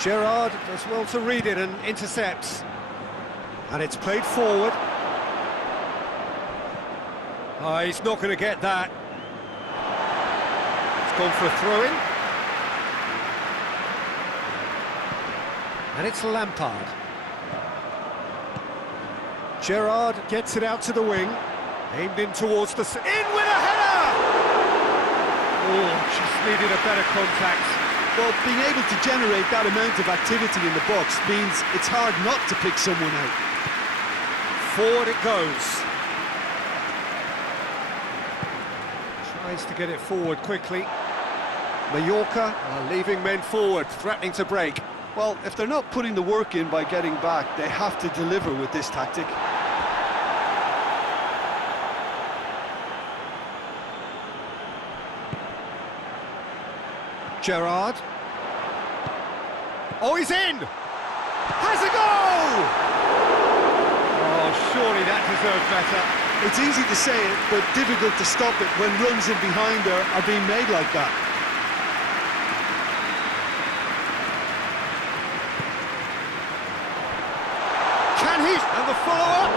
Gerrard does well to read it and intercepts. And it's played forward. Oh, he's not going to get that. It's gone for a throw-in. And it's Lampard. Gerrard gets it out to the wing. Aimed in towards the... In with a header! Oh, just needed a better contact. Well, being able to generate that amount of activity in the box means it's hard not to pick someone out. Forward it goes. Tries to get it forward quickly. Mallorca are leaving men forward, threatening to break. Well, if they're not putting the work in by getting back, they have to deliver with this tactic. Gerrard. Oh, he's in! Has a goal! Oh, surely that deserved better. It's easy to say it, but difficult to stop it when runs in behind are being made like that. Can he? And the follow-up!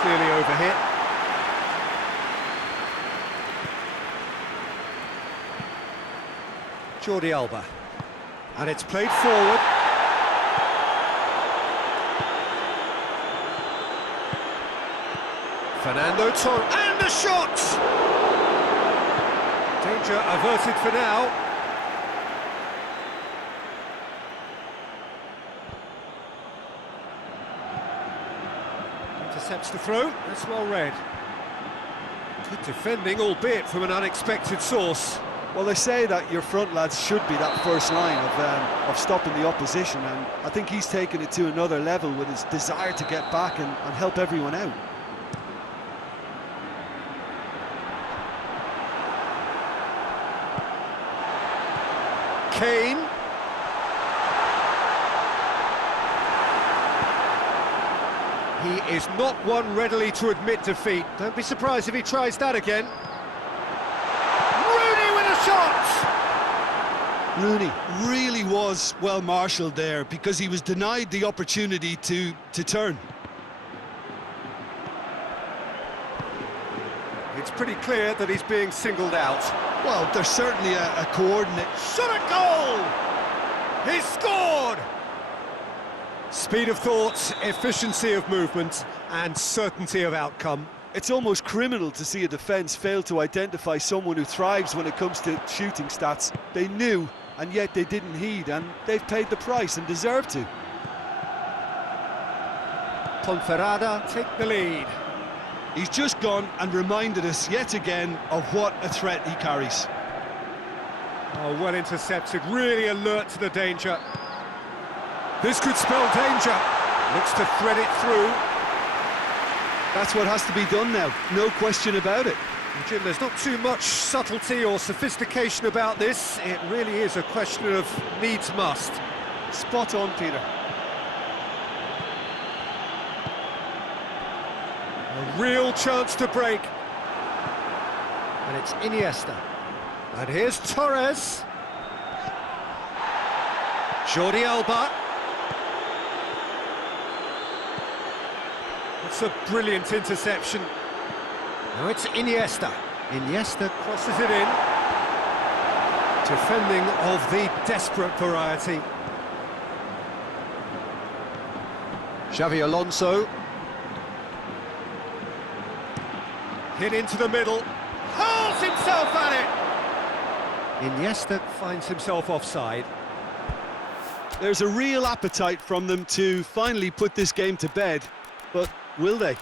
Clearly overhit. Jordi Alba. And it's played forward. Fernando Torres. And the shot! Danger averted for now. Intercepts the throw, that's well read. Good defending, albeit from an unexpected source. Well, they say that your front lads should be that first line of stopping the opposition, and I think he's taken it to another level with his desire to get back and help everyone out. Kane. He is not one readily to admit defeat. Don't be surprised if he tries that again. Rooney with a shot! Rooney really was well marshalled there because he was denied the opportunity to turn. It's pretty clear that he's being singled out. Well, there's certainly a coordinate. Shot a goal! He's scored! Speed of thought, efficiency of movement, and certainty of outcome. It's almost criminal to see a defence fail to identify someone who thrives when it comes to shooting stats. They knew, and yet they didn't heed, and they've paid the price and deserve to. Ponferrada take the lead. He's just gone and reminded us yet again of what a threat he carries. Oh, well intercepted, really alert to the danger. This could spell danger. Looks to thread it through. That's what has to be done now, no question about it. And Jim, there's not too much subtlety or sophistication about this. It really is a question of needs must. Spot on, Peter. A real chance to break. And it's Iniesta. And here's Torres. Jordi Alba. It's a brilliant interception. Now it's Iniesta. Iniesta crosses it in. Defending of the desperate variety. Xavi Alonso. Hit into the middle. Hurls himself at it! Iniesta finds himself offside. There's a real appetite from them to finally put this game to bed, but will they?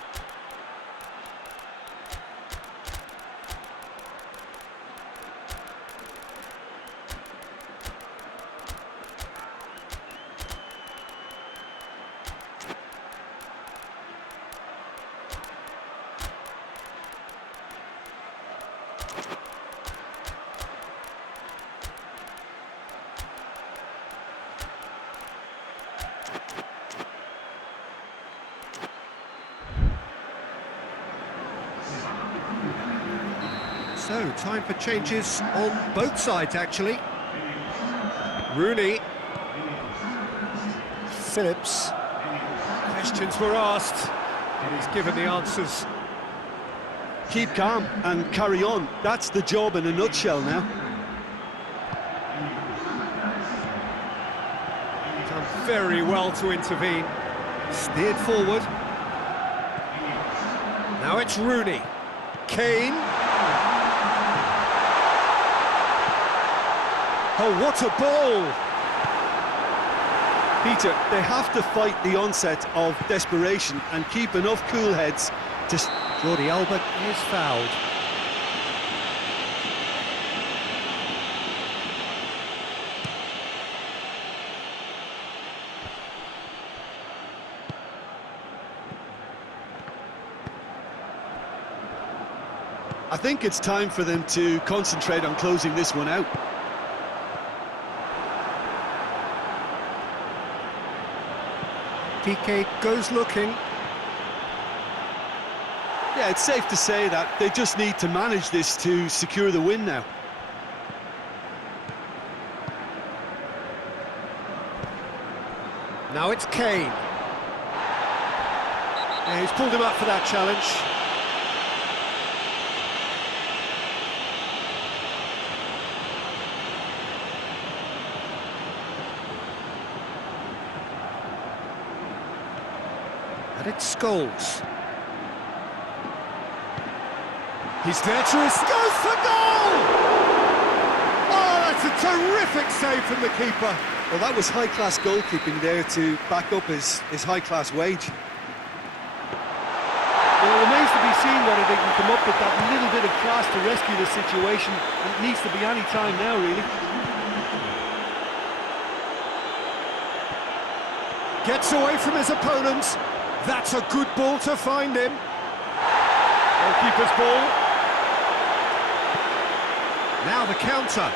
2. Time for changes on both sides, actually. Rooney. Phillips. Questions were asked, and he's given the answers. Keep calm and carry on. That's the job in a nutshell now. Done very well to intervene. Steered forward. Now it's Rooney. Kane. Oh, what a ball! Peter, they have to fight the onset of desperation and keep enough cool heads to... Jordi Alba is fouled. I think it's time for them to concentrate on closing this one out. PK goes looking. Yeah, it's safe to say that they just need to manage this to secure the win now. Now it's Kane. Yeah, he's pulled him up for that challenge. And it's Scholes. He's there to goes for goal! Oh, that's a terrific save from the keeper. Well, that was high-class goalkeeping there to back up his high-class wage. Well, it remains to be seen whether they can come up with that little bit of class to rescue the situation, and it needs to be any time now, really. Gets away from his opponents. That's a good ball to find him. Goalkeeper's ball. Now the counter.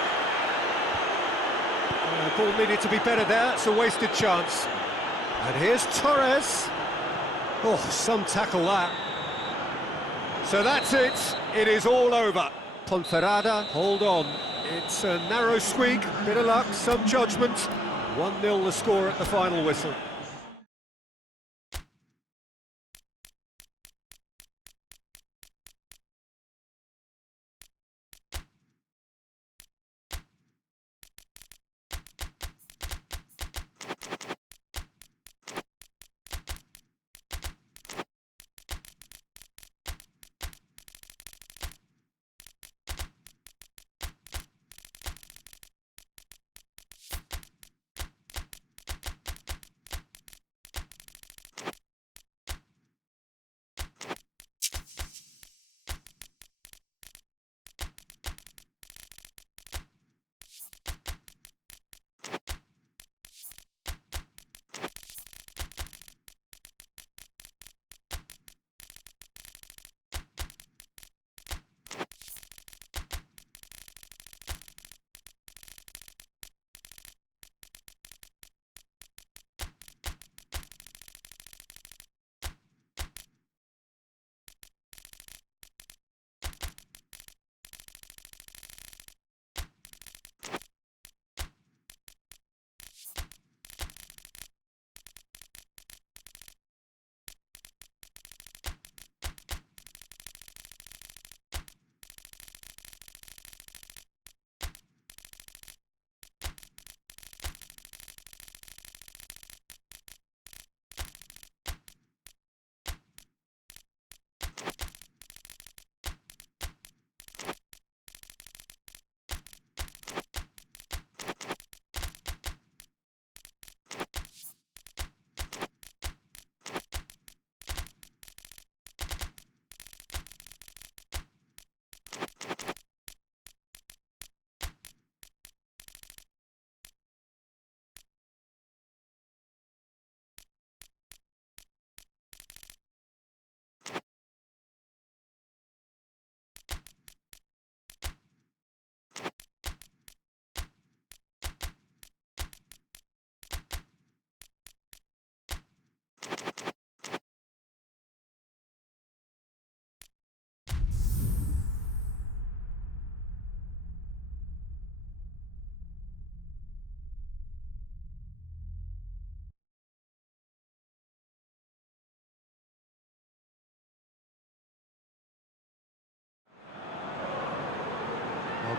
The ball needed to be better there. It's a wasted chance. And here's Torres. Oh, some tackle that. So that's it. It is all over. Ponferrada, hold on. It's a narrow squeak, bit of luck, some judgment. 1-0 the score at the final whistle.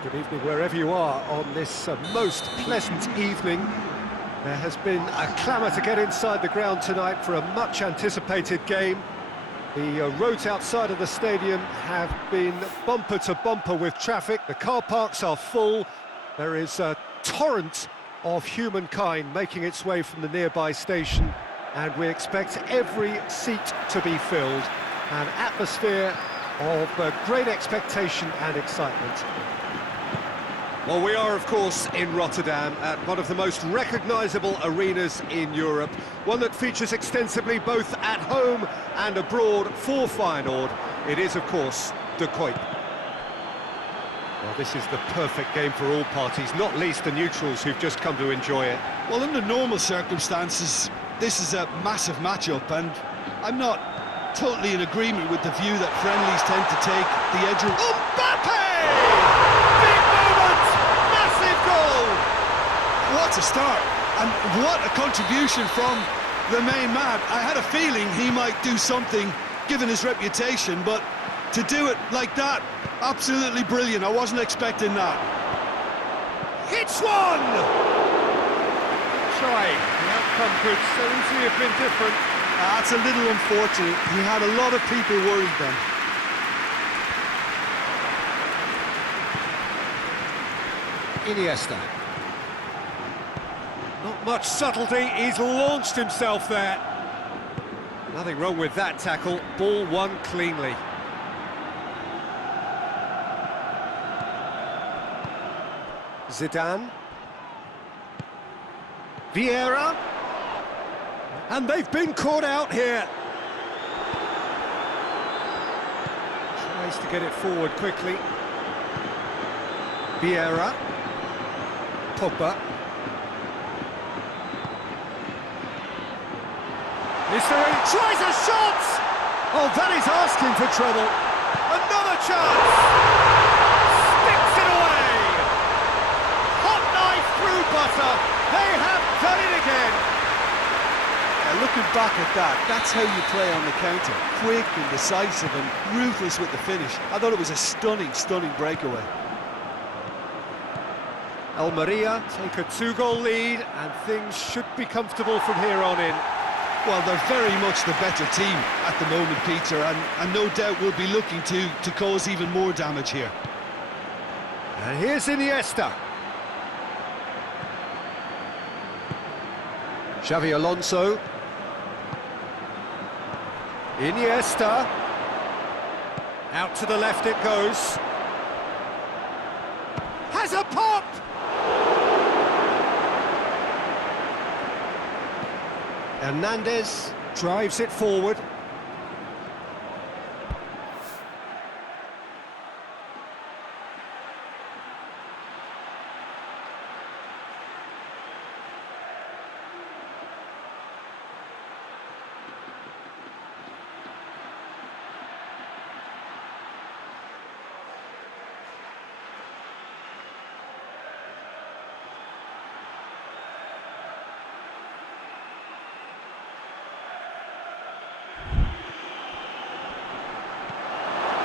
Good evening wherever you are on this most pleasant evening. There has been a clamour to get inside the ground tonight for a much-anticipated game. The roads outside of the stadium have been bumper to bumper with traffic. The car parks are full. There is a torrent of humankind making its way from the nearby station, and we expect every seat to be filled. An atmosphere of great expectation and excitement. Well, we are, of course, in Rotterdam, at one of the most recognisable arenas in Europe, one that features extensively both at home and abroad for Feyenoord. It is, of course, De Kuip. Well, this is the perfect game for all parties, not least the neutrals who've just come to enjoy it. Well, under normal circumstances, this is a massive matchup, and I'm not totally in agreement with the view that friendlies tend to take the edge of... Mbappe! What a start, and what a contribution from the main man. I had a feeling he might do something, given his reputation, but to do it like that, absolutely brilliant. I wasn't expecting that. Hits one! Try. The outcome could so easily have been different. That's a little unfortunate. He had a lot of people worried then. Iniesta. Not much subtlety, he's launched himself there. Nothing wrong with that tackle, ball won cleanly. Zidane. Vieira. And they've been caught out here. Tries to get it forward quickly. Vieira. Pogba. Tries a shot! Oh, that is asking for trouble. Another chance! Sticks it away! Hot knife through butter. They have done it again. Looking back at that, that's how you play on the counter. Quick and decisive and ruthless with the finish. I thought it was a stunning, stunning breakaway. Almeria take a 2-goal lead, and things should be comfortable from here on in. Well, they're very much the better team at the moment, Peter, and no doubt will be looking to cause even more damage here. And here's Iniesta. Xavi Alonso. Iniesta. Out to the left it goes. Has a pop! Hernandez drives it forward.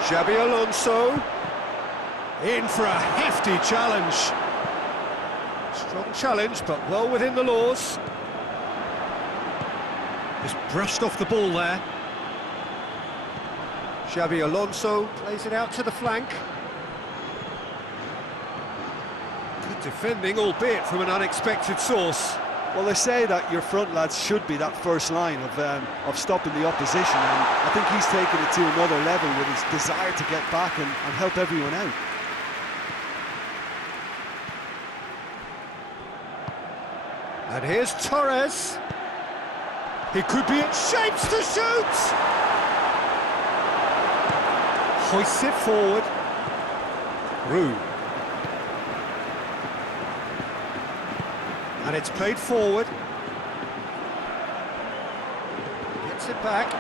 Xabi Alonso, in for a hefty challenge. Strong challenge, but well within the laws. Just brushed off the ball there. Xabi Alonso plays it out to the flank. Good defending, albeit from an unexpected source. Well, they say that your front lads should be that first line of stopping the opposition, and I think he's taken it to another level with his desire to get back and help everyone out. And here's Torres. He could be in shapes to shoot! Hoists it forward. Rue. And it's played forward. Gets it back.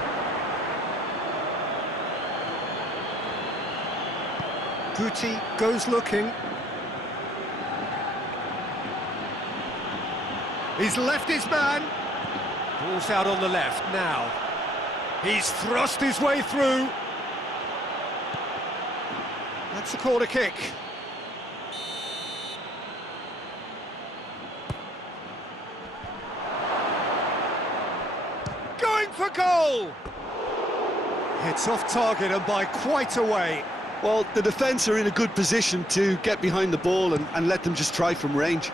Guti goes looking. He's left his man. Ball's out on the left now. He's thrust his way through. That's a corner kick. for goal! It's off target and by quite a way. Well, the defence are in a good position to get behind the ball and let them just try from range.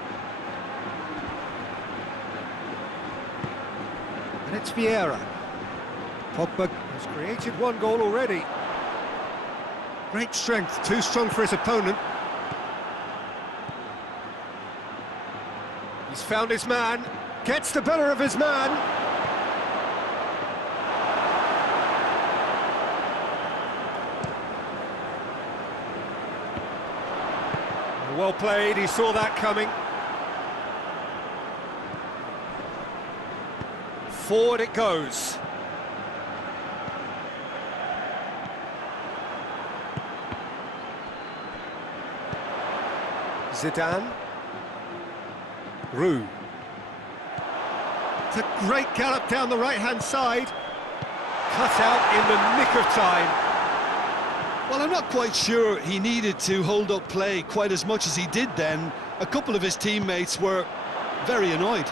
And it's Vieira. Pogba has created one goal already. Great strength, too strong for his opponent. He's found his man, gets the better of his man. Well played, he saw that coming. Forward it goes. Zidane. Roux. It's a great gallop down the right-hand side. Cut out in the nick of time. Well, I'm not quite sure he needed to hold up play quite as much as he did then. A couple of his teammates were very annoyed.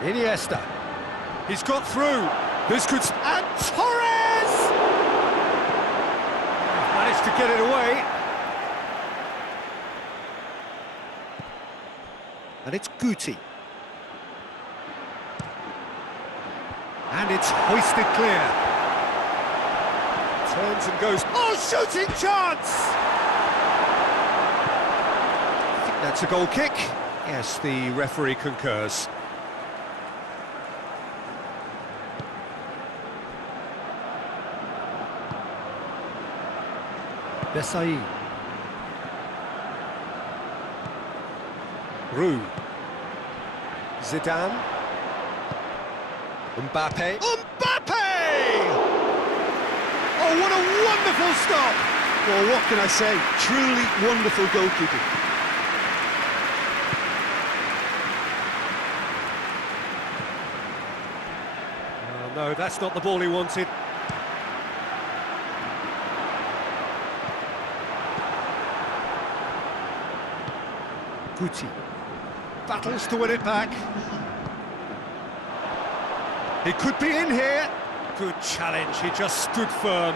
Iniesta. He's got through. This could... And Torres! Managed to get it away. And it's Guti. And it's hoisted clear. Turns and goes. Oh, shooting chance! I think that's a goal kick. Yes, the referee concurs. Desai. Roux. Zidane. Mbappe. Mbappe! Oh, what a wonderful stop! Well, what can I say? Truly wonderful goalkeeping. Oh, no, that's not the ball he wanted. Guti battles to win it back. He could be in here. Good challenge, he just stood firm.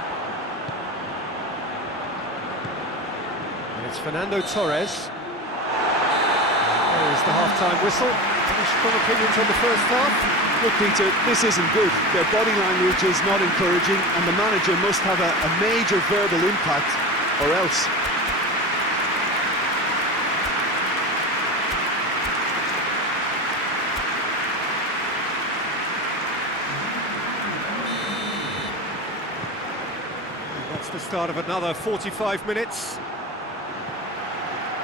And it's Fernando Torres. There's the half-time whistle. Any strong opinions on the first half? Look, Peter, this isn't good. Their body language is not encouraging, and the manager must have a major verbal impact, or else. That's the start of another 45 minutes.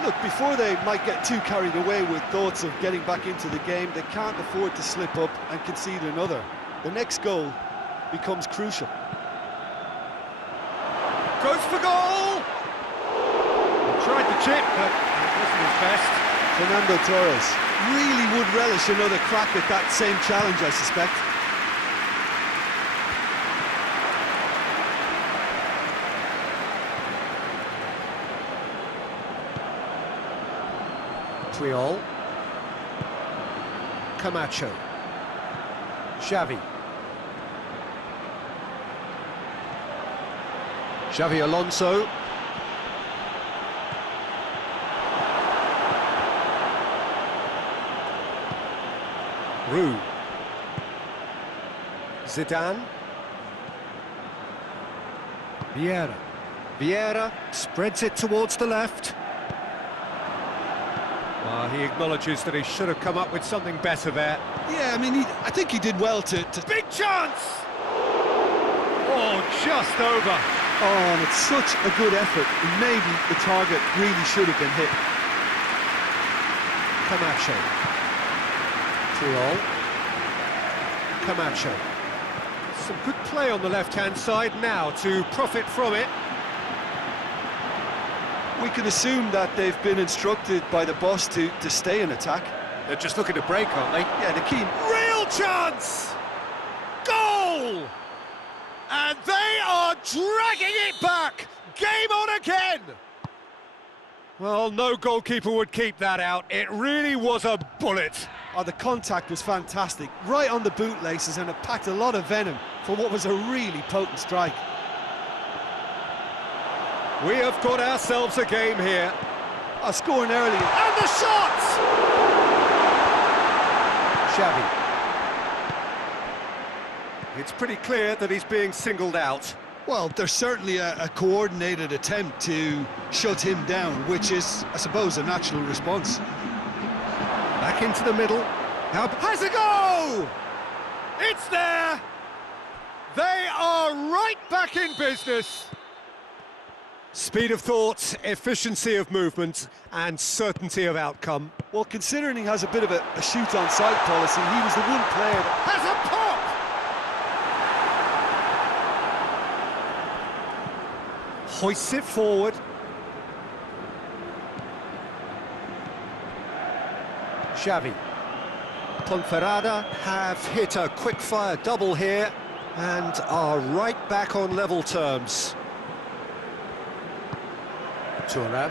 Look, before they might get too carried away with thoughts of getting back into the game, they can't afford to slip up and concede another. The next goal becomes crucial. Goes for goal! He tried the chip, but it wasn't his best. Fernando Torres really would relish another crack at that same challenge, I suspect. Triol. Camacho. Xavi. Xavi Alonso. Roux. Zidane. Vieira. Vieira spreads it towards the left. He acknowledges that he should have come up with something better there. Yeah, I mean, I think he did well to... Big chance! Oh, just over. Oh, and it's such a good effort. Maybe the target really should have been hit. Camacho. Triol. Camacho. Some good play on the left-hand side now to profit from it. We can assume that they've been instructed by the boss to stay in attack. They're just looking to break, aren't they? Yeah, they're keen. Real chance! Goal! And they are dragging it back! Game on again! Well, no goalkeeper would keep that out. It really was a bullet. Oh, the contact was fantastic, right on the bootlaces, and it packed a lot of venom for what was a really potent strike. We have got ourselves a game here. Scoring early. And the shot! Xavi. It's pretty clear that he's being singled out. Well, there's certainly a coordinated attempt to shut him down, which is, I suppose, a natural response. Back into the middle. Now has a go! It's there! They are right back in business. Speed of thought, efficiency of movement, and certainty of outcome. Well, considering he has a bit of a shoot-on-sight policy, he was the one player that Has a pop! Hoists it forward. Xavi. Ponferrada have hit a quick-fire double here and are right back on level terms. Thuram.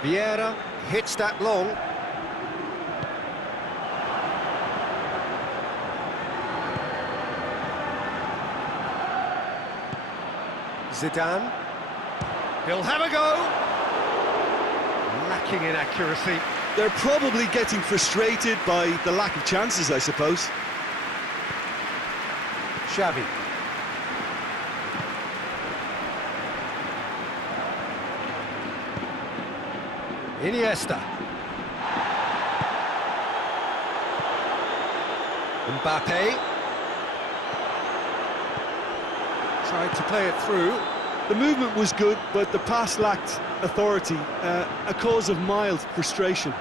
Vieira hits that long. Zidane. He'll have a go. Lacking in accuracy. they're probably getting frustrated by the lack of chances, I suppose. Xavi. Iniesta. Mbappe. Tried to play it through. The movement was good, but the pass lacked authority, a cause of mild frustration.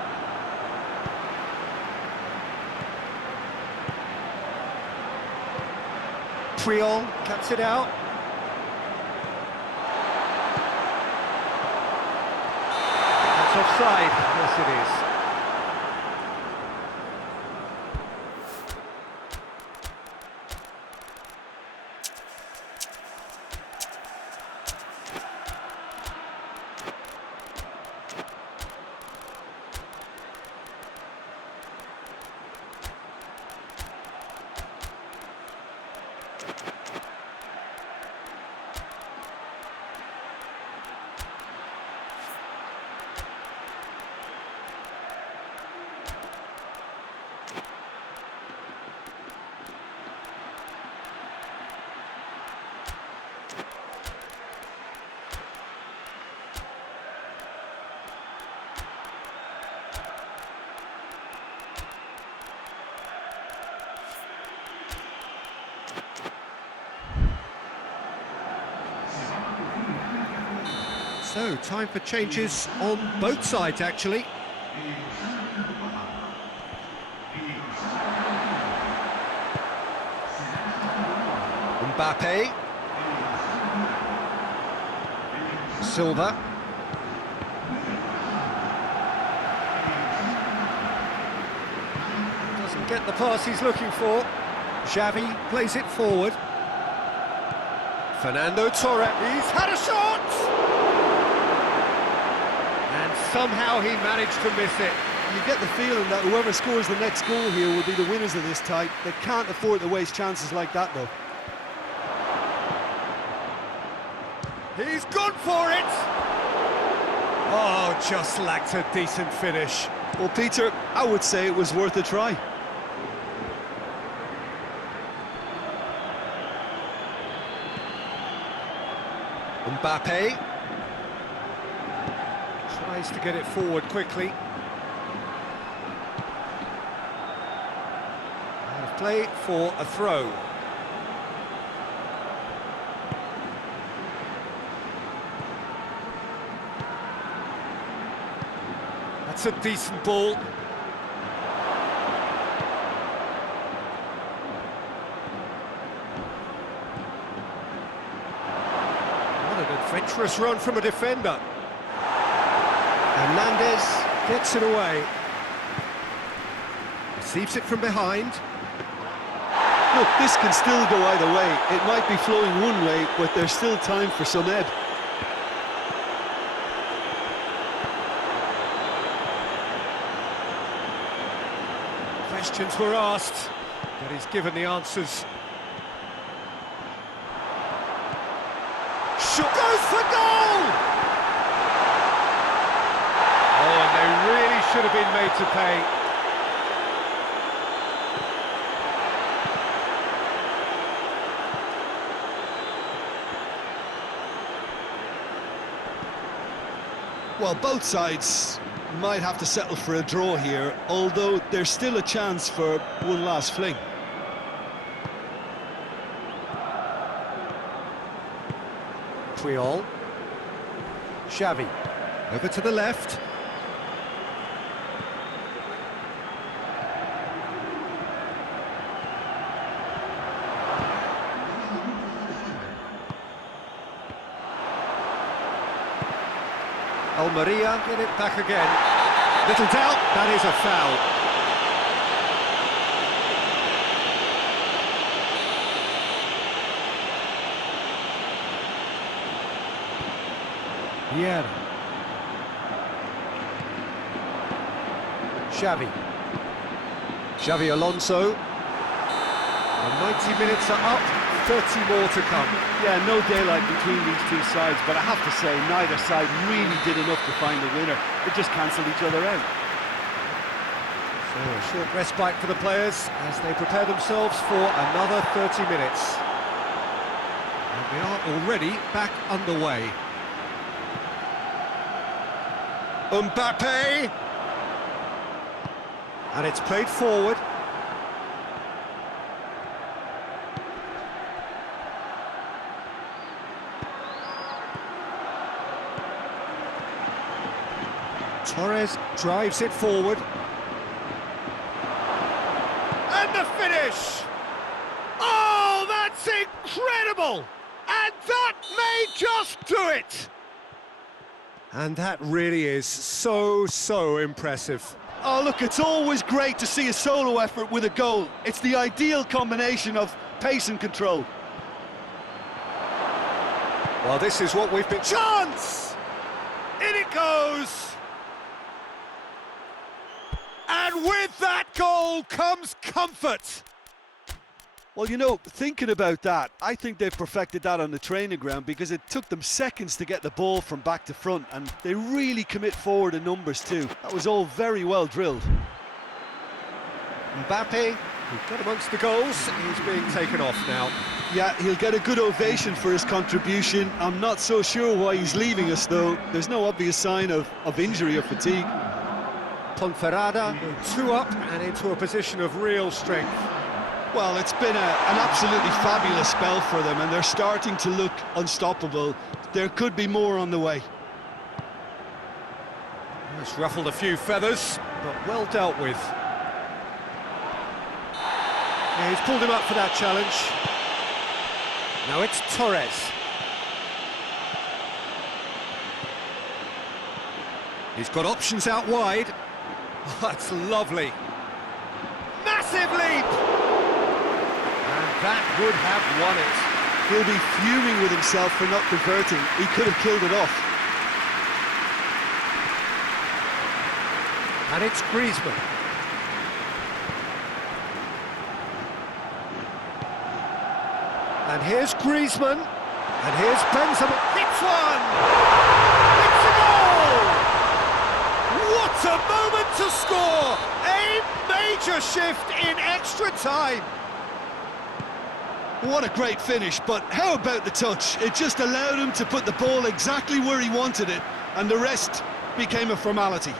Puyol cuts it out. That's offside. Yes, it is. So, time for changes on both sides, actually. Mbappe. Silva. Doesn't get the pass he's looking for. Xavi plays it forward. Fernando Torres. He's had a shot! Somehow he managed to miss it. You get the feeling that whoever scores the next goal here will be the winners of this tie. They can't afford to waste chances like that, though. He's gone for it! Oh, just lacked a decent finish. Well, Peter, I would say it was worth a try. Mbappe. Tries to get it forward quickly. And play for a throw. That's a decent ball. What an adventurous run from a defender. Hernandez gets it away. Receives it from behind. Look, this can still go either way. It might be flowing one way, but there's still time for some ebb. Questions were asked, but he's given the answers. Goes for goal! Oh, and they really should have been made to pay. Well, both sides might have to settle for a draw here, although there's still a chance for one last fling. Triol. Xavi. Over to the left. Almeria get it back again. Little doubt, that is a foul. Yeah. Xavi Alonso. And 90 minutes are up, 30 more to come. Yeah, no daylight between these two sides, but I have to say, neither side really did enough to find a winner. They just cancelled each other out. So a short respite for the players as they prepare themselves for another 30 minutes. And we are already back underway. Mbappe! And it's played forward. Torres drives it forward. And the finish! Oh, that's incredible! And that may just do it! And that really is so impressive. Oh, look, it's always great to see a solo effort with a goal. It's the ideal combination of pace and control. Well, this is what we've been... Chance! In it goes! And with that goal comes comfort. Well, you know, thinking about that, I think they've perfected that on the training ground because it took them seconds to get the ball from back to front, and they really commit forward in numbers too. That was all very well drilled. Mbappe, who got amongst the goals, is being taken off now. Yeah, he'll get a good ovation for his contribution. I'm not so sure why he's leaving us, though. There's no obvious sign of injury or fatigue. Ponferrada, 2 up and into a position of real strength. Well, it's been an absolutely fabulous spell for them, and they're starting to look unstoppable. There could be more on the way. It's ruffled a few feathers, but well dealt with. Yeah, he's pulled him up for that challenge. Now it's Torres. He's got options out wide. Oh, that's lovely. Massive leap! And that would have won it. He'll be fuming with himself for not converting. He could have killed it off. And it's Griezmann. And here's Griezmann. And here's Benzema. Hits one! It's a goal! What a moment to score! A major shift in extra time. What a great finish, but how about the touch? It just allowed him to put the ball exactly where he wanted it, and the rest became a formality.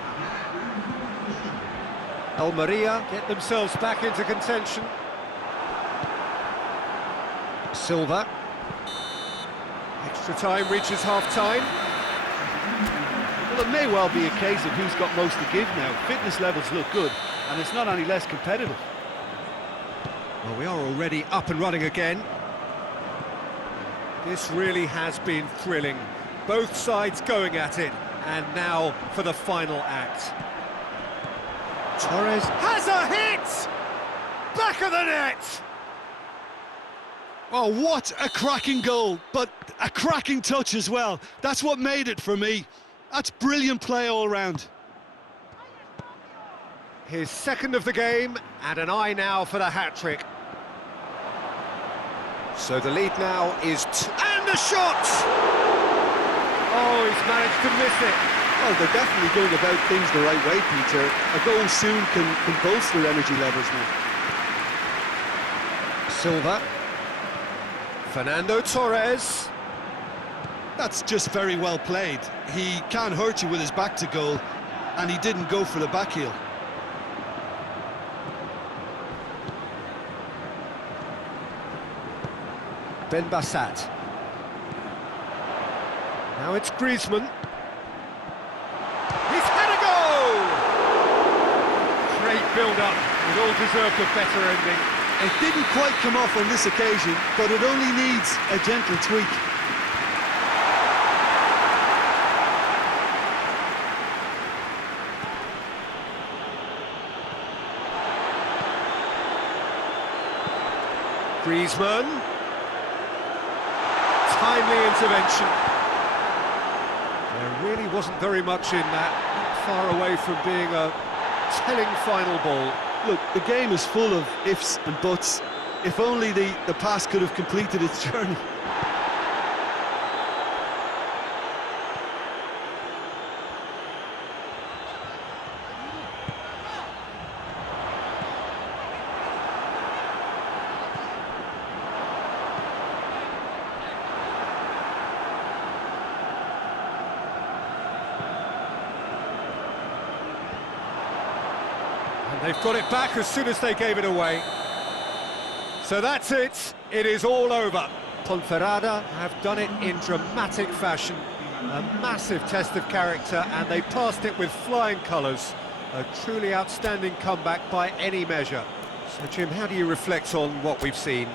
Almeria get themselves back into contention. Silva. Extra time reaches half-time. Well, it may well be a case of who's got most to give now. Fitness levels look good, and it's not any less competitive. Well, we are already up and running again. This really has been thrilling. Both sides going at it, and now for the final act. Torres has a hit! Back of the net! Oh, what a cracking goal, but a cracking touch as well. That's what made it for me. That's brilliant play all round. His second of the game, and an eye now for the hat-trick. So the lead now is... and the shot! Oh, he's managed to miss it. Well, they're definitely going about things the right way, Peter. A goal soon can bolster energy levels now. Silva. Fernando Torres. That's just very well played. He can't hurt you with his back to goal, and he didn't go for the back heel. Ben Bassat. Now it's Griezmann. He's had a goal! Great build-up. It all deserved a better ending. It didn't quite come off on this occasion, but it only needs a gentle tweak. Griezmann. Timely intervention. There really wasn't very much in that, not far away from being a telling final ball. Look, the game is full of ifs and buts. If only the pass could have completed its journey. And they've got it back as soon as they gave it away. So that's it. It is all over. Ponferrada have done it in dramatic fashion. A massive test of character, and they passed it with flying colours. A truly outstanding comeback by any measure. So, Jim, how do you reflect on what we've seen?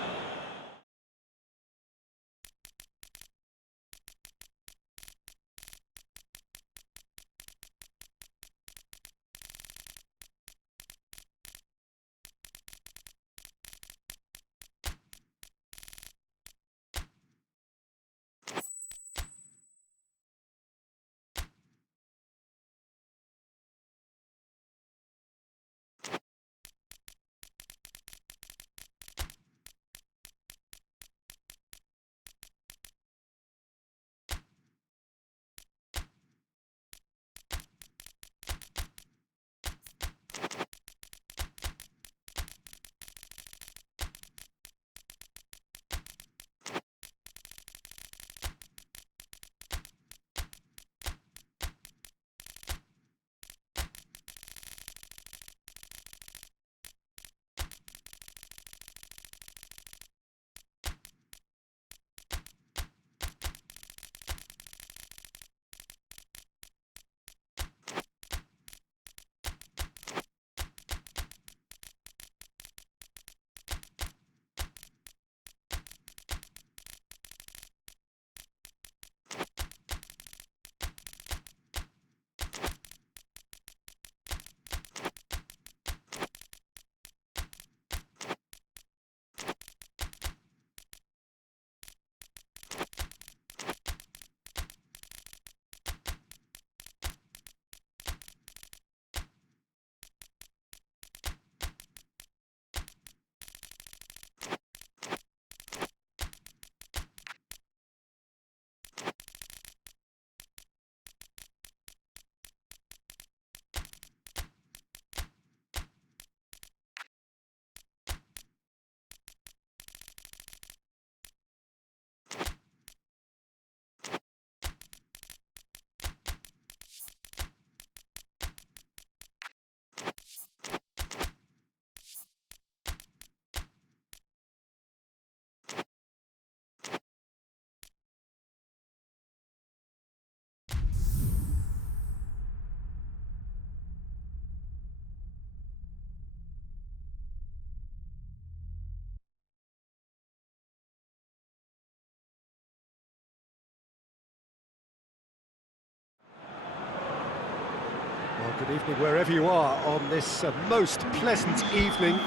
Well, good evening wherever you are on this most pleasant evening.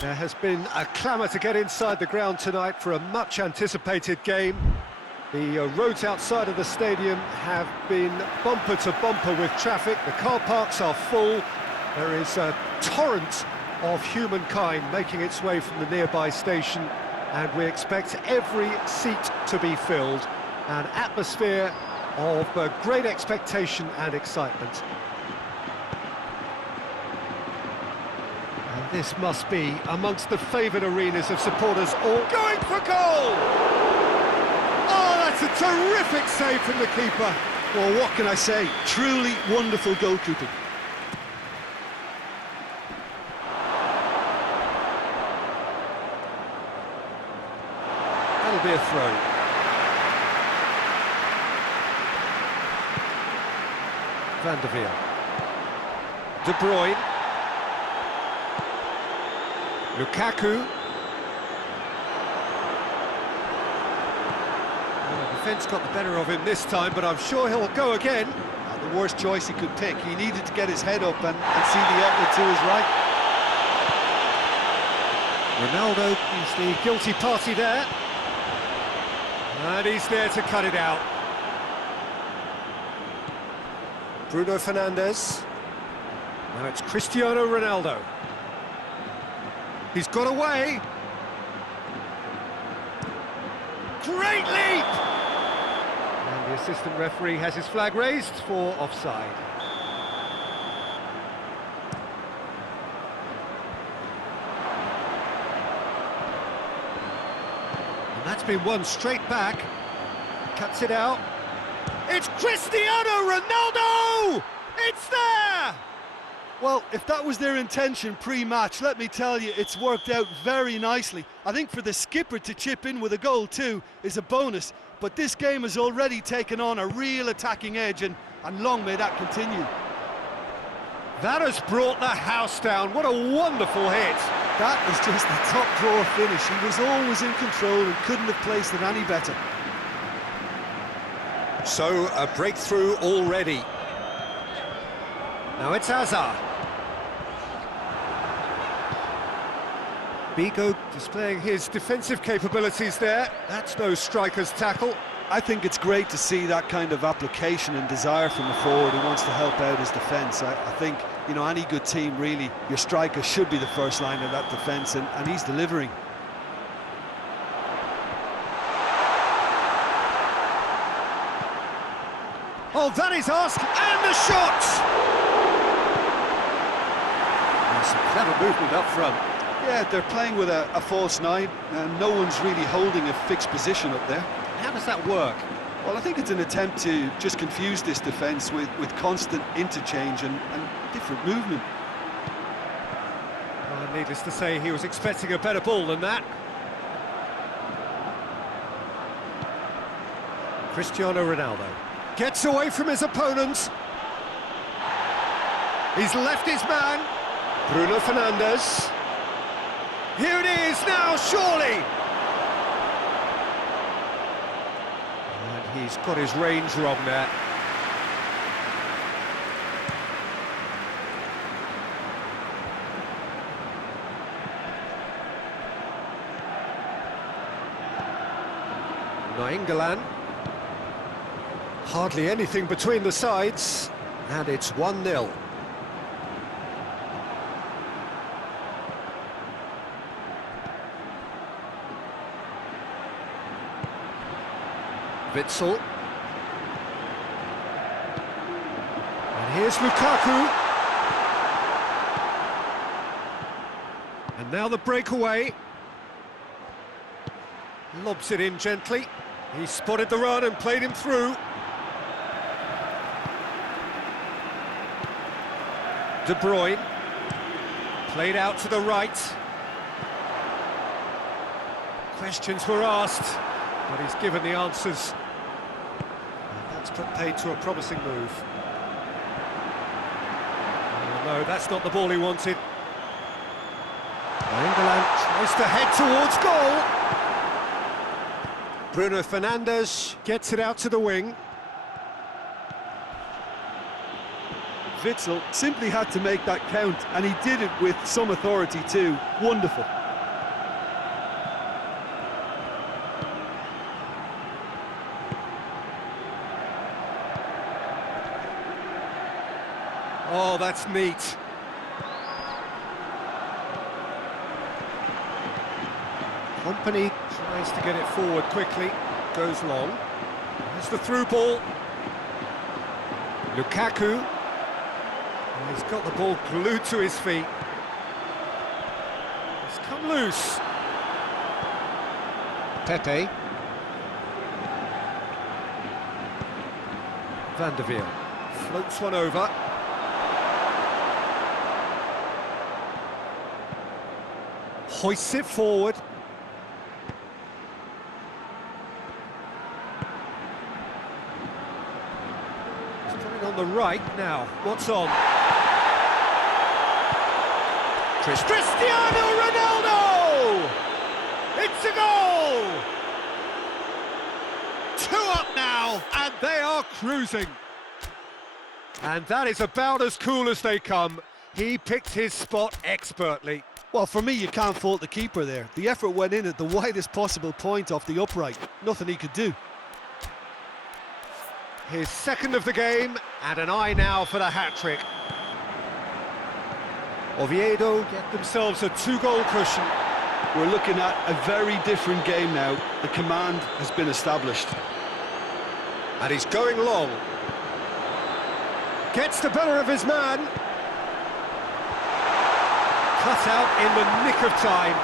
There has been a clamour to get inside the ground tonight for a much-anticipated game. The roads outside of the stadium have been bumper to bumper with traffic. The car parks are full, There is a torrent of humankind making its way from the nearby station, and we expect every seat to be filled. An atmosphere of great expectation and excitement. And this must be amongst the favoured arenas of supporters all going for goal! Oh, that's a terrific save from the keeper. Well, what can I say? Truly wonderful goalkeeping. That'll be a throw. Van der Veer. De Bruyne. Lukaku. Well, the defence got the better of him this time, but I'm sure he'll go again. The worst choice he could pick. He needed to get his head up and see the outlet to his right. Ronaldo is the guilty party there. And he's there to cut it out. Bruno Fernandes. Now it's Cristiano Ronaldo. He's got away. Great leap! And the assistant referee has his flag raised for offside. And that's been won straight back. Cuts it out. It's Cristiano Ronaldo! It's there! Well, if that was their intention pre-match, let me tell you, it's worked out very nicely. I think for the skipper to chip in with a goal too is a bonus, but this game has already taken on a real attacking edge, and long may that continue. That has brought the house down. What a wonderful hit. That was just the top drawer finish. He was always in control and couldn't have placed it any better. So, a breakthrough already. Now it's Hazard. Bigo displaying his defensive capabilities there. That's no striker's tackle. I think it's great to see that kind of application and desire from a forward who wants to help out his defence. I think, you know, any good team, really, your striker should be the first line of that defence, and he's delivering. Oh, that is asked, and the shot! Some clever movement up front. Yeah, they're playing with a false nine, and no one's really holding a fixed position up there. How does that work? Well, I think it's an attempt to just confuse this defence with constant interchange and different movement. Well, needless to say, he was expecting a better ball than that. Cristiano Ronaldo gets away from his opponents. He's left his man. Bruno Fernandes. Here it is now, surely. And he's got his range wrong there. Nainggolan. Hardly anything between the sides, and it's 1-0. Witsel. And here's Lukaku. And now the breakaway. Lobs it in gently. He spotted the run and played him through. De Bruyne. Played out to the right. Questions were asked, but he's given the answers. And that's put paid to a promising move. Oh, no, that's not the ball he wanted. England tries to head towards goal. Bruno Fernandes gets it out to the wing. Witsel simply had to make that count, and he did it with some authority too. Wonderful. Oh, that's neat. Company tries to get it forward quickly, goes long. There's the through ball. Lukaku. He's got the ball glued to his feet. It's come loose. Pepe. Van der Veer floats one over. Hoists it forward. He's coming on the right now. What's on? Cristiano Ronaldo! It's a goal! 2 up now, and they are cruising. And that is about as cool as they come. He picked his spot expertly. Well, for me, you can't fault the keeper there. The effort went in at the widest possible point off the upright. Nothing he could do. His second of the game, and an eye now for the hat-trick. Oviedo get themselves a 2-goal cushion. We're looking at a very different game now. The command has been established. And he's going long. Gets the better of his man. Cut out in the nick of time.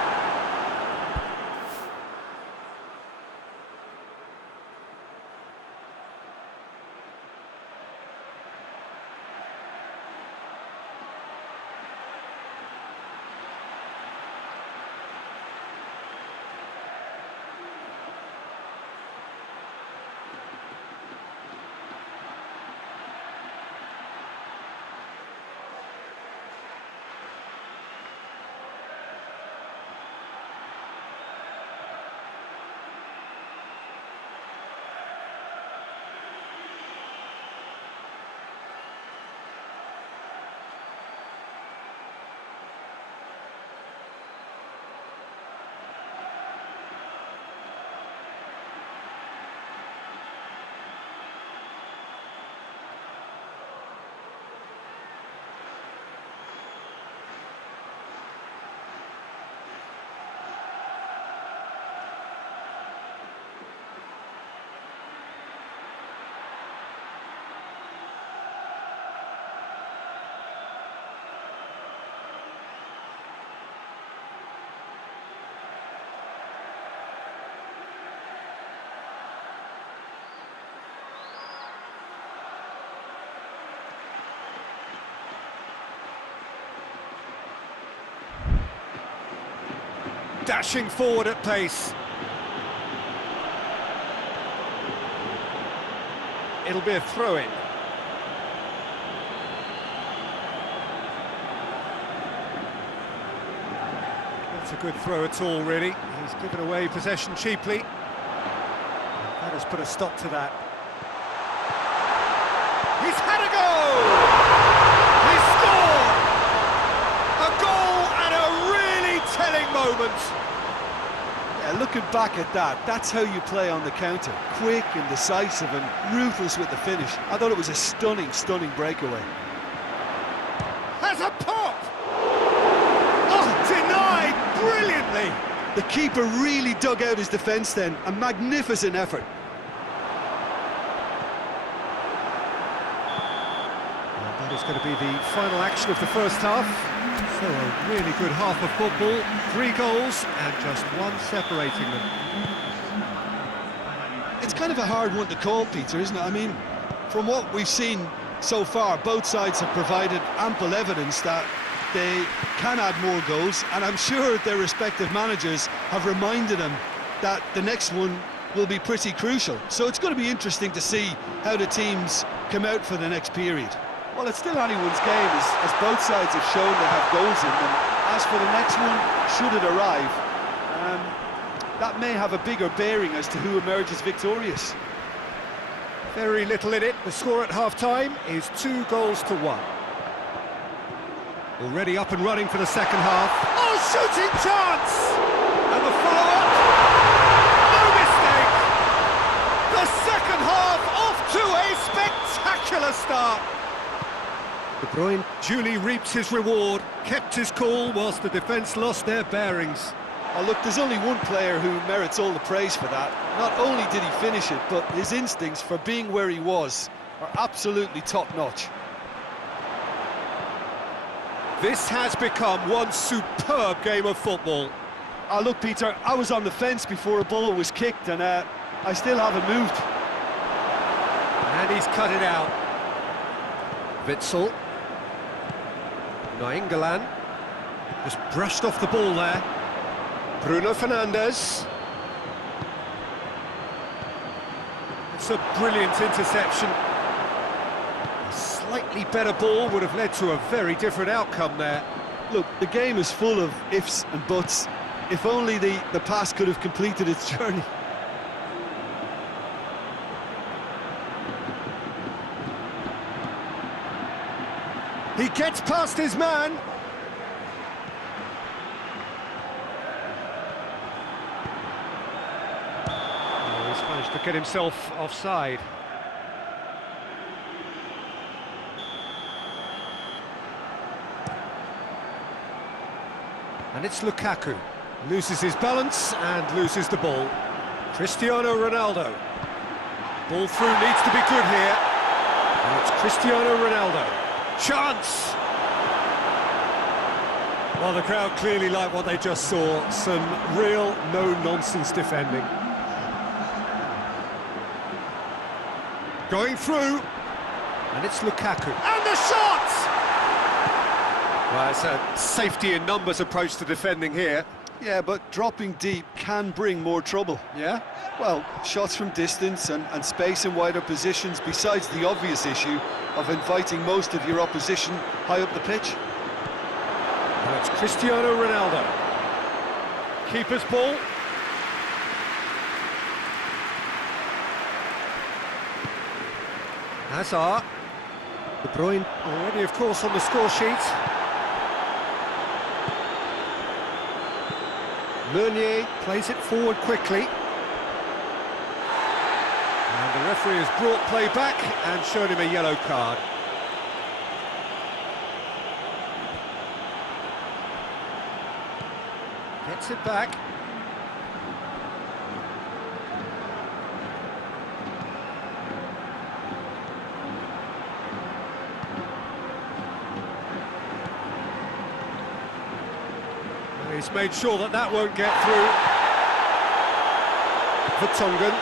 Dashing forward at pace. It'll be a throw-in. That's a good throw at all, really. He's given away possession cheaply. That has put a stop to that. He's had a goal! He scored! A goal and a really telling moment. Yeah, looking back at that, that's how you play on the counter. Quick and decisive and ruthless with the finish. I thought it was a stunning, stunning breakaway. Has a pop! Oh, denied brilliantly! The keeper really dug out his defence then. A magnificent effort. And that is going to be the final action of the first half. So a really good half of football, 3 goals and just 1 separating them. It's kind of a hard one to call, Peter, isn't it? I mean, from what we've seen so far, both sides have provided ample evidence that they can add more goals, and I'm sure their respective managers have reminded them that the next one will be pretty crucial. So it's going to be interesting to see how the teams come out for the next period. Well, it's still anyone's game, as both sides have shown they have goals in them. As for the next one, should it arrive, that may have a bigger bearing as to who emerges victorious. Very little in it. The score at half-time is 2 goals to 1. Already up and running for the second half. Oh, shooting chance! And the follow-up. No mistake! The second half off to a spectacular start. De Bruyne duly reaps his reward, kept his cool whilst the defence lost their bearings. Oh, look, there's only one player who merits all the praise for that. Not only did he finish it, but his instincts for being where he was are absolutely top-notch. This has become one superb game of football. Oh, look, Peter, I was on the fence before a ball was kicked, and I still haven't moved. And he's cut it out. Witsel. Nainggolan. Just brushed off the ball there. Bruno Fernandes. It's a brilliant interception. A slightly better ball would have led to a very different outcome there. Look, the game is full of ifs and buts. If only the pass could have completed its journey. He gets past his man. Oh, he's managed to get himself offside. And it's Lukaku. Loses his balance and loses the ball. Cristiano Ronaldo. Ball through needs to be good here. And it's Cristiano Ronaldo. Chance! Well, the crowd clearly like what they just saw. Some real no-nonsense defending. Going through. And it's Lukaku. And the shot! Well, it's a safety in numbers approach to defending here. Yeah, but dropping deep can bring more trouble. Yeah? Well, shots from distance and space in wider positions, besides the obvious issue of inviting most of your opposition high up the pitch. Now it's Cristiano Ronaldo. Keeper's ball. Hazard. De Bruyne already, of course, on the score sheet. Meunier plays it forward quickly. And the referee has brought play back and shown him a yellow card. Gets it back. He's made sure that that won't get through. Vertonghen.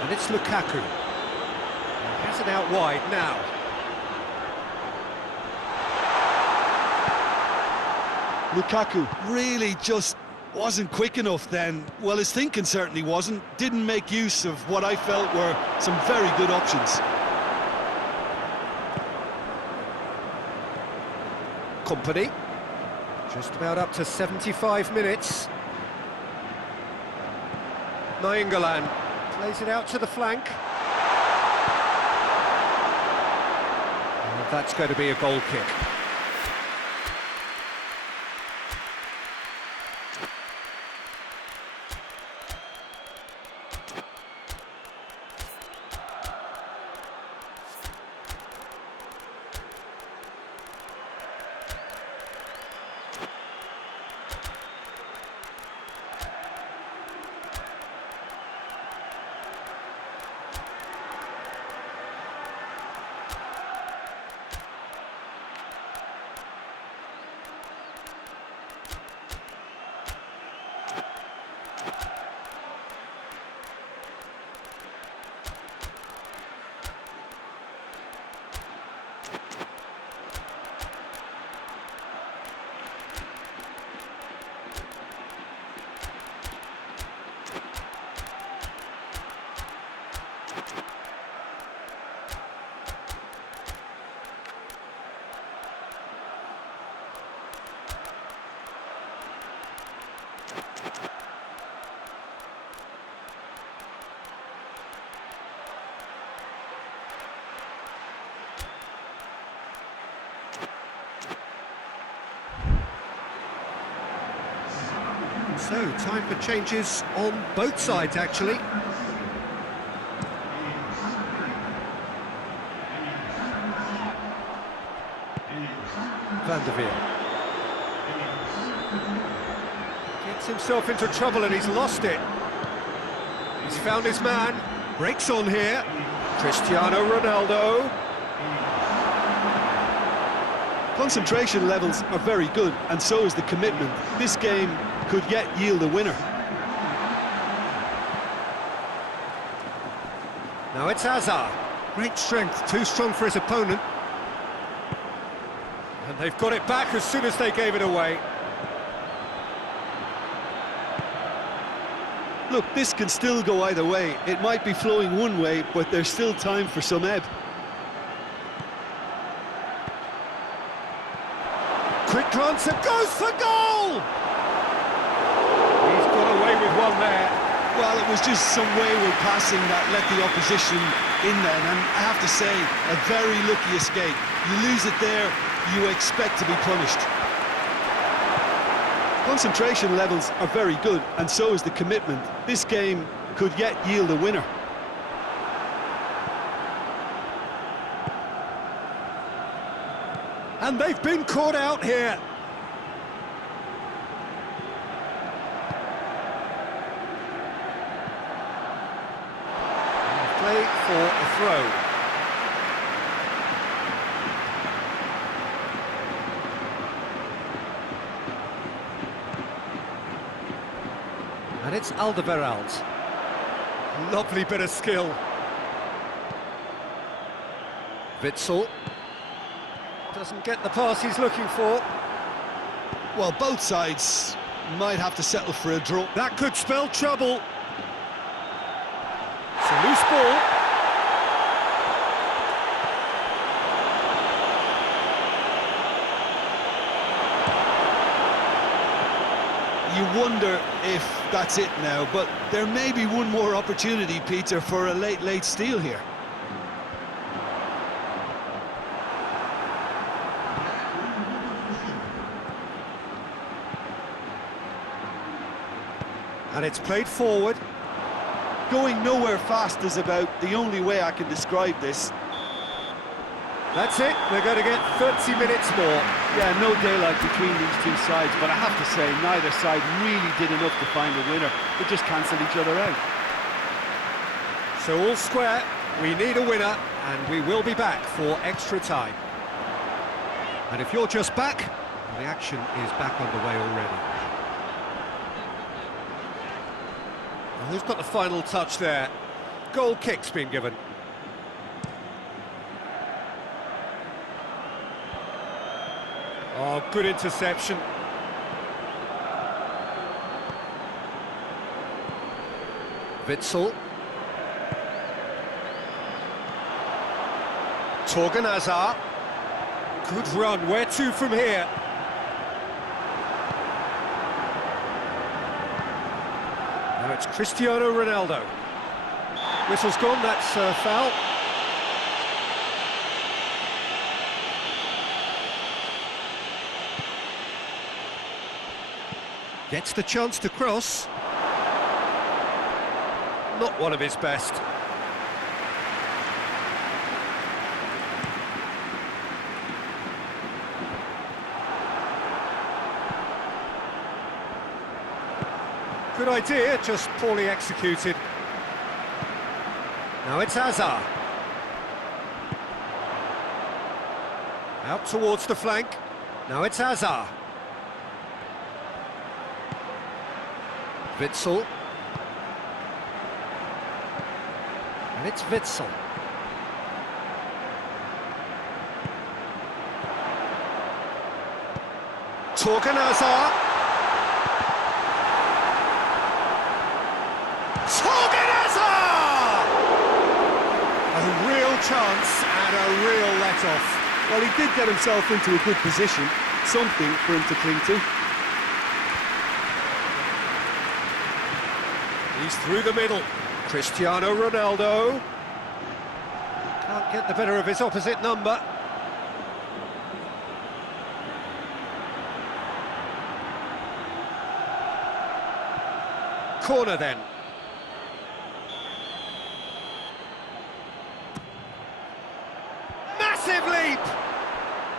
And it's Lukaku. He has it out wide now. Lukaku really just wasn't quick enough then. Well, his thinking certainly wasn't. Didn't make use of what I felt were some very good options. Company. Just about up to 75 minutes. Nainggolan plays it out to the flank. And that's going to be a goal kick. So, time for changes on both sides, actually. Van der Veer. Gets himself into trouble and he's lost it. He's found his man. Breaks on here. Cristiano Ronaldo. Concentration levels are very good, and so is the commitment. This game could yet yield a winner. Now it's Hazard. Great strength, too strong for his opponent. And they've got it back as soon as they gave it away. Look, this can still go either way. It might be flowing one way, but there's still time for some ebb. Quick glance and goes for goal! He's got away with one there. Well, it was just some wayward passing that let the opposition in then, and I have to say, a very lucky escape. You lose it there, you expect to be punished. Concentration levels are very good, and so is the commitment. This game could yet yield a winner. And they've been caught out here. Play for a throw. And it's Alderweireld. Lovely bit of skill. Witsel. Doesn't get the pass he's looking for. Well, both sides might have to settle for a draw. That could spell trouble. It's a loose ball. You wonder if that's it now, but there may be one more opportunity, Peter, for a late steal here. And it's played forward. Going nowhere fast is about the only way I can describe this. That's it, they're going to get 30 minutes more. Yeah, no daylight between these two sides, but I have to say, neither side really did enough to find a winner. They just cancelled each other out. So all square, we need a winner, and we will be back for extra time. And if you're just back, the action is back underway already. Well, who's got the final touch there? Goal kick's been given. Oh, good interception. Witsel. Torgan Hazard. Good run, where to from here? Now it's Cristiano Ronaldo. Whistle's gone, that's a foul. Gets the chance to cross. Not one of his best. Good idea, just poorly executed. Now it's Hazard. Out towards the flank. Now it's Hazard. Witsel. And it's Witsel. Torgan Hazard. Torgan Hazard! A real chance and a real let-off. Well, he did get himself into a good position, something for him to cling to. He's through the middle. Cristiano Ronaldo. Can't get the better of his opposite number. Corner then. Massive leap!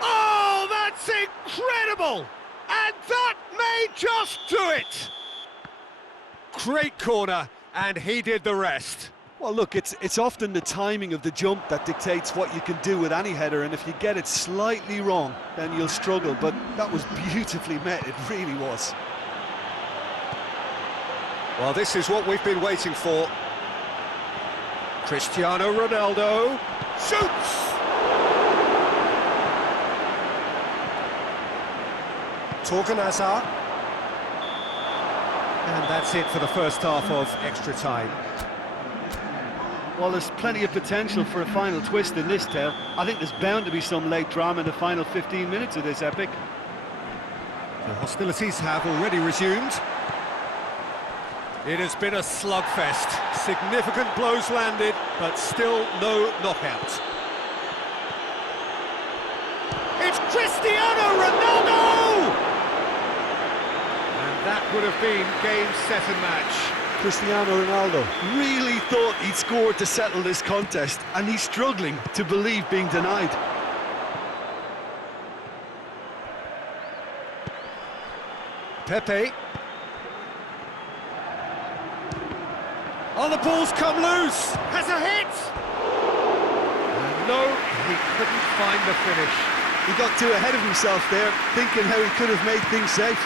Oh, that's incredible! And that may just do it! Great corner, and he did the rest. Well, look, it's often the timing of the jump that dictates what you can do with any header, and if you get it slightly wrong, then you'll struggle, but that was beautifully met, it really was. Well, this is what we've been waiting for. Cristiano Ronaldo shoots! Torgan Hazard. And that's it for the first half of extra time. Well, there's plenty of potential for a final twist in this tale. I think there's bound to be some late drama in the final 15 minutes of this epic. The hostilities have already resumed. It has been a slugfest. Significant blows landed, but still no knockout. It's Cristiano Ronaldo! And that would have been game, set and match. Cristiano Ronaldo really thought he'd scored to settle this contest, and he's struggling to believe being denied. Pepe. Oh, the ball's come loose. Has a hit. And no, he couldn't find the finish. He got too ahead of himself there, thinking how he could have made things safe.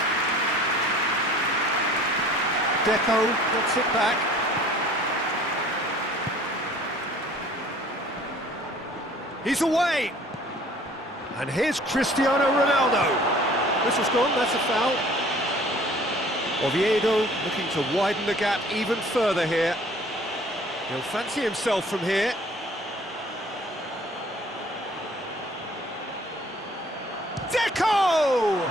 Deco gets it back. He's away. And here's Cristiano Ronaldo. This was gone, that's a foul. Oviedo looking to widen the gap even further here. He'll fancy himself from here. Deco!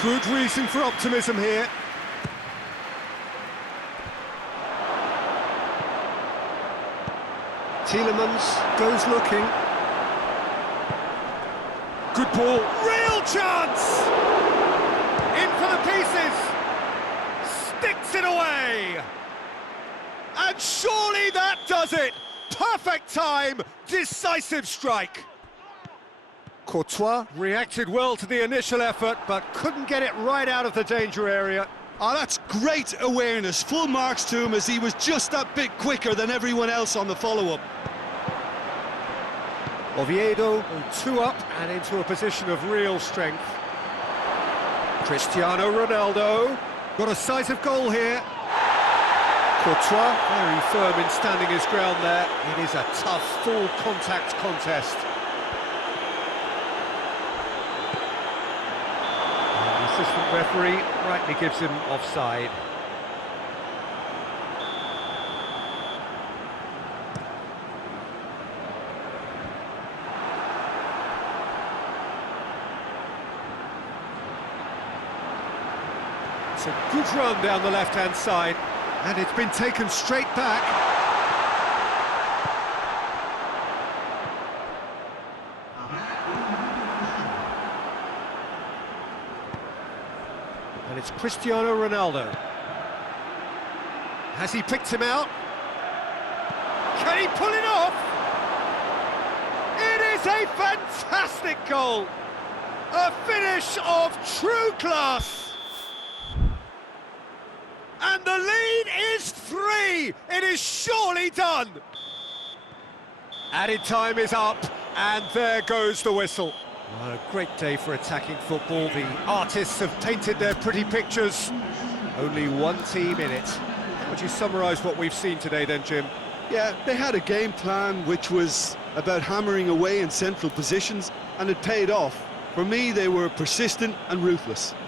Good reason for optimism here. Tielemans goes looking. Good ball, real chance! In for the pieces! Sticks it away! And surely that does it! Perfect time, decisive strike! Courtois reacted well to the initial effort, but couldn't get it right out of the danger area. Oh, that's great awareness. Full marks to him as he was just that bit quicker than everyone else on the follow-up. Oviedo, 2 up and into a position of real strength. Cristiano Ronaldo, got a sight of goal here. Courtois, very firm in standing his ground there. It is a tough, full contact contest. And the assistant referee rightly gives him offside. It's a good run down the left-hand side, and it's been taken straight back. And it's Cristiano Ronaldo. Has he picked him out? Can he pull it off? It is a fantastic goal! A finish of true class! And the lead is 3! It is surely done! Added time is up, and there goes the whistle. What a great day for attacking football. The artists have painted their pretty pictures. Only one team in it. How would you summarise what we've seen today then, Jim? Yeah, they had a game plan which was about hammering away in central positions, and it paid off. For me, they were persistent and ruthless.